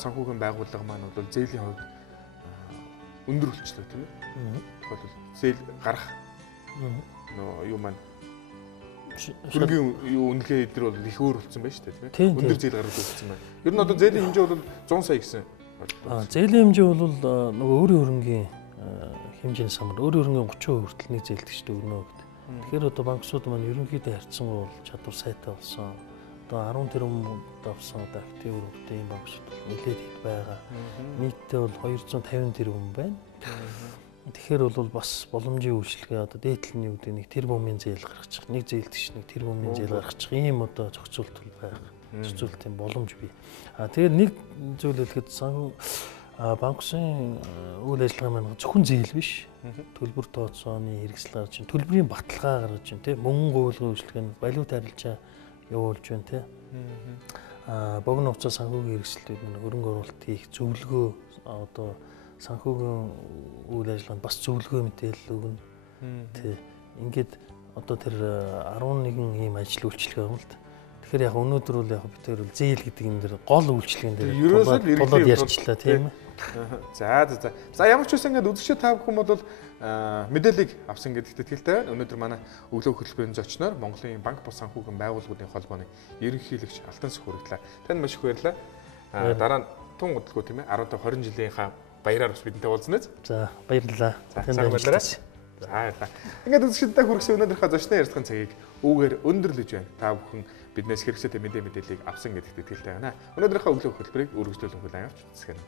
санхүүгийн байгууллага маань бол зээлийн хувьд өндөр үйлчлээ тийм ээ. Тэгвэл зээл гарах юу маань хөрөнгөний юу үнэлгээ эдгээр бол их өөр болсон байна шүү дээ тийм ээ. Өндөр зээл гаргаж өгсөн байна. Ер нь одоо зээлийн хэмжээ бол 100 сая гэсэн. Зээлийн хэмжээ бол нөгөө өөрийн хөрөнгөний хэмжээний самар өөрийн хөрөнгөний 30% хүртэл нэг зээлдэгчтэй өрнө гэдэг. Тэгэхээр одоо банксууд маань ерөнхийдөө харьцан бол чадвар сайтай болсон. Одоо 10 тэрбум давсан одоо актив өргөдөө юм банксууд нэлээд их байгаа. Нийтдээ бол 250 тэрбум байна. Тэгэхээр бол бас боломжийн үйлчлэгээ одоо дээдлэн юу гэдэг нэг тэрбумын зээл гаргачих, нэг зээлдэгч нэг тэрбумын зээл гаргачих ийм одоо зохицуулт байна. Зохицуултын боломж бий. Тэгэхээр нэг зүйл хэлэхэд банксын үйл ажиллагаа маань зөвхөн зээл биш. Төлбөр тооцооны хэрэгсэл гаргаж чинь, төлбөрийн баталгаа гаргаж чинь, тийм мөнгө гуйлгын үйлчлэгэнд валют харилцаа явуулж байна, тийм. Богино хугацаа санхүүгийн хэрэгслүүд маань хөрөнгө оруулалт хийх зөвлөгөө одоо санхүүгийн үйл ажиллагаанд бас зөвлөгөө мэдээлэл өгнө. Тий. Ингээд одоо тэр 11 ийм ажил үйлчлэгээ юм л да. Тэгэхээр яг өнөөдөр бол яг бид тэр зээл гэдэг юм дээр гол үйлчлэгэн дээр тулаад ярьчлаа тийм ээ. За ямар ч үсэн ингээд үзэгчид та бүхэн бол мэдээллийг авсан гэдэгт итгэлтэй байна. Өнөөдөр манай өглөө хөтөлбөрийн зочноор Монголын банк бус санхүүгийн байгууллагуудын холбооны ерөнхийлөгч Алтан Сүх хүргэлээ. Танд маш их баярлалаа. Дараа нь тун удалгүй тийм ээ 15 20 жилийнхаа баяраар бас бидэнтэй уулзнаа. За баярлалаа. Танд баярлалаа. За баярлалаа. Ингээд үзэгчдэд хүргэсэн өнөөдрийнхөө зочны ярилцлагын цагийг үүгээр өндөрлөж байна. Та бүхэн биднээс хэрэгцээтэй мэдээллийг авсан гэдэгт итгэлтэй байна. Өнөөдрийнхөө өглөө хөтөлбөрийг үргэлжлүүлэн хүлээн авч үзсэн.